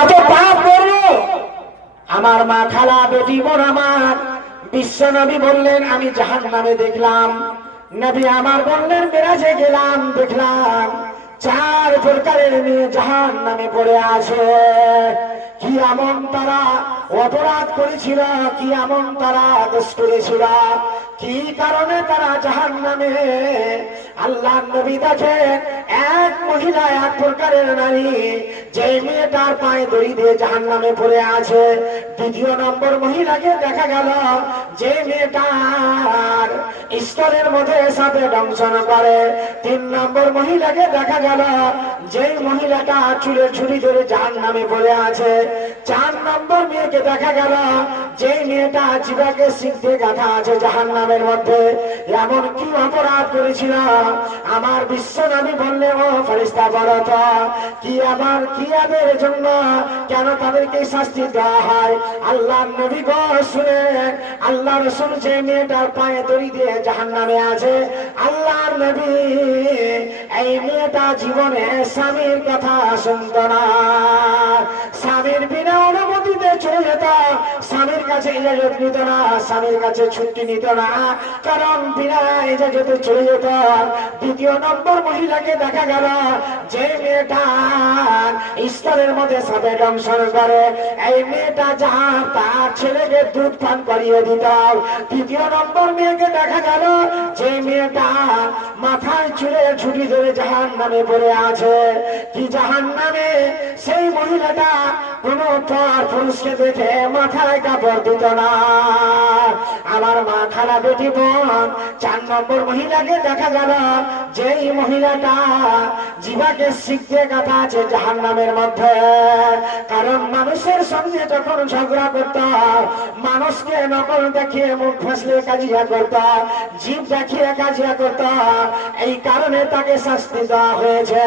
এত পাপ করলো। আমার মা, খালা, বেটি, বোন আমার, বিশ্ব নবী বললেন আমি জাহান্নামে দেখলাম। নবী আমার বললেন মেরাজে গেলাম, দেখলাম 4 প্রকারের মেয়ে জাহান্নামে পড়ে আছে। কি এমন তারা অপরাধ করেছিল, কি এমন তারা দোষ করেছিল, কি কারণে তারা জাহান্নামে? আল্লাহ নবী দেখেন এক মহিলা, এক প্রকারের নারী, যে মেয়েটার পায়ে দড়ি দিয়ে জাহান্নামে পড়ে আছে। দ্বিতীয় নম্বর মহিলাকে দেখা গেল যে মেয়েটার স্তনের মধ্যে সাপে দংশন করে। 3 নম্বর মহিলাকে দেখা গেল যে মহিলাটা চুলে ছুরি ধরে জাহান্নামে পড়ে আছে। 4 নম্বর মেয়েকে দেখা গেল যে মেয়েটা জিভাকে সিদ্ধে গাঁথা আছে জাহান্নামের মধ্যে। এমন কি অপরাধ করেছিল? আমার বিশ্ব নবী বললেন ও ফেরেশতা বলো তো কি আমার কি এদের জন্য কেন তাদেরকে শাস্তি দেওয়া হয়? আল্লাহ নবী গো শুনেন, আল্লাহ রাসূল যে মেয়েটার পায়ে দড়ি দিয়ে জাহান্নামে আছে, আল্লাহ নবী এই মেয়েটা জীবনে স্বামীর কথা শুনত না। স্বামীর বিনা অনুমতিতে চলে যেত, স্বামীর কাছে ইজাজত নিত না, স্বামীর কাছে ছুটি নিত না, কারণ বিনা ইজাজতে চলে যেত। দ্বিতীয় নম্বর মহিলাকে দেখা গেল যে মেয়েটা স্তনের মধ্যে সাপে দংশন করে, এই মেয়েটা যা তার ছেলেকে দুধ পান করিয়ে দিত। তৃতীয় নম্বর মেয়েকে দেখা গেল যে মেয়েটা মাথায় চুলে ছুটি ধরে জাহান্নামে পড়ে আছে। কি জাহান্নামে? সেই মহিলাটা কোন পর পুরুষকে দেখে মাথায় কাপড় দিত না। আমার মা, খালা, বেটি, বোন, 4 নম্বর মহিলাকে দেখা গেল যেই মহিলাটা জিভাকে শিখতে গাঁথা আছে জাহান্নামের মধ্যে। কারণ মানুষের সঙ্গে যখন ঝগড়া করত, মানুষকে নকল দেখিয়ে মুখ ফসলে কাজিয়া করত, জিভ দেখিয়ে কাজিয়া করত, এই কারণে তাকে শাস্তি দেওয়া হয়েছে।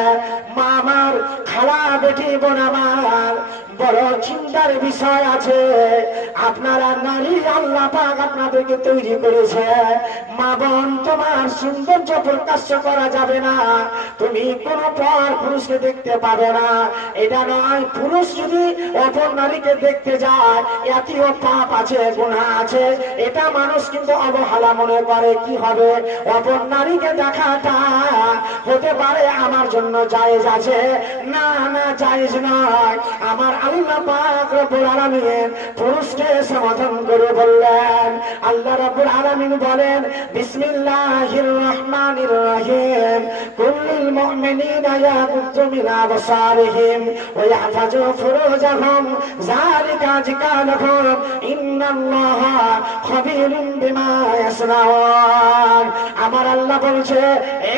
মা আমার, খালা, বেটি, বোন আমার, বড় চিন্তার বিষয় আছে। আপনারা নারী, আল্লাহ পাক আপনাদেরকে তৈরি করেছে। মা বোন, তোমার সৌন্দর্য প্রকাশ্য করা যাবে না, তুমি কোন পর পুরুষকে দেখতে পাবে না। এটা নয়, পুরুষ যদি অপর নারীকে দেখতে যায় এতও পাপ আছে, গুনাহ আছে, এটা মানুষ কিন্তু অবহেলা মনে করে। কি হবে? অপর নারীকে দেখাটা হতে পারে আমার জন্য জায়েজ আছে, না না জায়েজ নয়। আমার আল্লাহ পাক রব্বুল আলামিন পুরুষকে সমাধান করে বললেন। আল্লাহ রাব্বুল আলামিন বলেন বিসমিল্লাহির রহমানির রহিম কুল্লিল মুমিনিনা ইয়াগুদ্দু মিন আবসারিহিম ওয়া ইয়াহফাযু ফুরুজাহুম যালিকা যিকরা লাহুম ইন্নাল্লাহা খাবীরুম বিমা ইয়াসনাউন। আমার আল্লাহ বলছে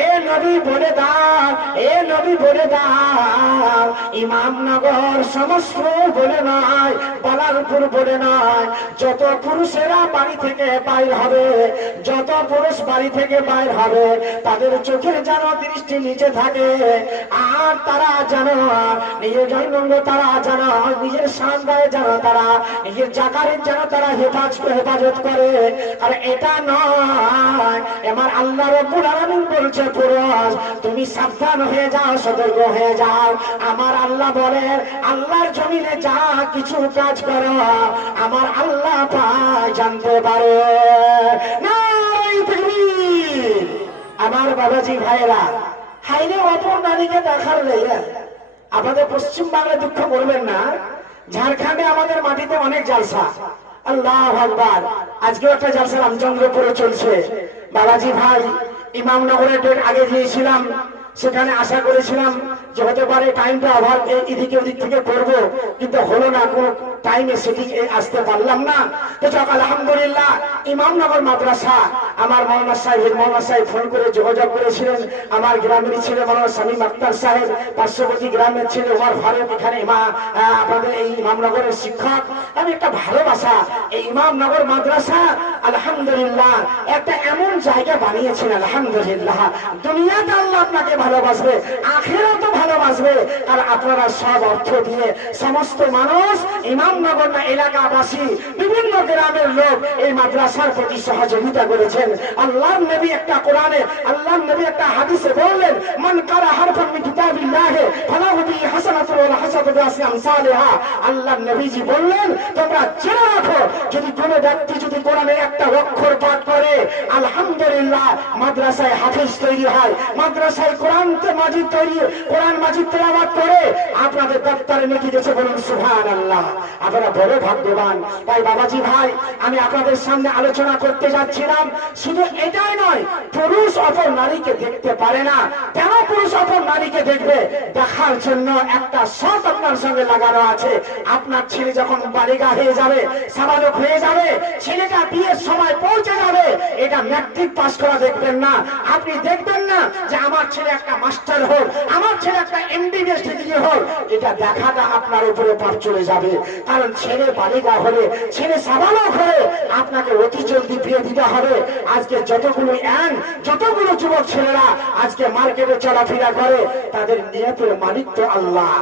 এ নবী বলে দাও, এ নবী বলে দাও, ইমামনগর সমস্ত বলে নয়, বালারপুর বলে নয়, যত পুরুষেরা বাড়ি থেকে বাইর হবে, যত পুরুষ বাড়ি থেকে বাইর হবে, তাদের চোখের যেন দৃষ্টি নিচে থাকে, আর তারা যেন নিজের জৈনঙ্গ তারা যেন নিজের সান্দায় যেন তারা নিজের জাকারের যেন তারা হেফাজত করে। আর এটা নয়, আমার আল্লাহ রাব্বুল আলামিন বলছে পুরুষ তুমি সাবধান হয়ে যাও, সতর্ক হয়ে যাও। আমার আল্লাহ বলেন আল্লাহর জমিনে যা কিছু কাজ করো আমার আল্লাহ পাক জানতে পারে। নারে তাকবীর। আমার বাবাজি ভাইরা, হাইরে অপর নারীকে দেখার লেগে আমাদের পশ্চিম বাংলায় দুঃখ করবেন না, ঝাড়খণ্ডে আমাদের মাটিতে অনেক জালসা। আল্লাহু আকবার। আজকে একটা জালসা রামচন্দ্রপুরে চলছে। বাবাজি ভাই, ইমামনগরের ডেট আগে দিয়েছিলাম, সেখানে আশা করেছিলাম যে হতে পারে টাইমটা অভাব এদিকে ওদিক থেকে করবো, কিন্তু হলো না, কোন টাইমে সেদিকে আসতে পারলাম না। তো যাক আলহামদুলিল্লাহ, ইমামনগর মাদ্রাসা আমার মৌলানা সাহেব ফোন করে যোগাযোগ করেছিলেন। আমার গ্রামের ছেলে মৌলানা শামীম আক্তার সাহেব, পার্শ্ববর্তী গ্রামের ছেলে ওমর ফারুক, এখানে আপনাদের এই ইমামনগরের শিক্ষক। আমি একটা ভালোবাসা এই ইমামনগর মাদ্রাসা আলহামদুলিল্লাহ একটা এমন জায়গা বানিয়েছেন, আলহামদুলিল্লাহ দুনিয়াতে আল্লাহ আপনাকে ভালোবাসবে, আখিরাতেও ভালোবাসবে। আর আপনারা সব অর্থ দিয়ে সমস্ত মানুষ, ইমামনগর না এলাকাবাসী, বিভিন্ন গ্রামের লোক এই মাদ্রাসার প্রতি সহযোগিতা করেছেন। আল্লাহর নবী একটা কোরআনে, আল্লাহর নবী একটা হাদিসে বললেন মান কারা হারফান মিন কিতাবিল্লাহ ফালাহু বিহি হাসানাতুন ওয়াল হাসাদু বিআসিয়াম সালিহা। আল্লাহর নবীজি বললেন তোমরা জেনে রাখো, যদি কোনো ব্যক্তি যদি কোরআনে একটা অক্ষর পাঠ করে আলহামদুলিল্লাহ মাদ্রাসায় হাফেজ তৈরি হয়, মাদ্রাসায় কোরআন মাজিদ তৈরি, কোরআন মাজিদ তেলাওয়াত করে আপনাদের দপ্তরে লিখে গেছে, বলুন সুবহানাল্লাহ। আপনারা বড় ভাগ্যবান। তাই বাবাজি ভাই, আমি আপনাদের সামনে আলোচনা করতে যাচ্ছিলাম, শুধু এটাই নয়, পুরুষ অপর নারীকে দেখতে পারে না। কেন পুরুষ অপর নারীকে দেখবে? দেখার জন্য একটা শর্ত আপনার সঙ্গে লাগানো আছে। আপনার ছেলে যখন বালিকা হয়ে যাবে, সাবালক হয়ে যাবে, ছেলেটা বিয়ের সময় পৌঁছে যাবে, এটা ম্যাট্রিক পাস করা দেখবেন না। আপনি দেখবেন না যে আমার ছেলে একটা মাস্টার হোক, আমার ছেলে একটা এমবিবিএস ডিগ্রি হোক, এটা দেখাটা আপনার উপরে পার চলে যাবে। কারণ ছেলে বালিকা হলে, ছেলে সাবালক হলে আপনাকে অতি জলদি বিয়ে দিতে হবে। আজকে যতগুলো যুবক ছেলেরা আজকে মার্কেটে চলাফেরা করে, তাদের নিয়তের মালিক তো আল্লাহ।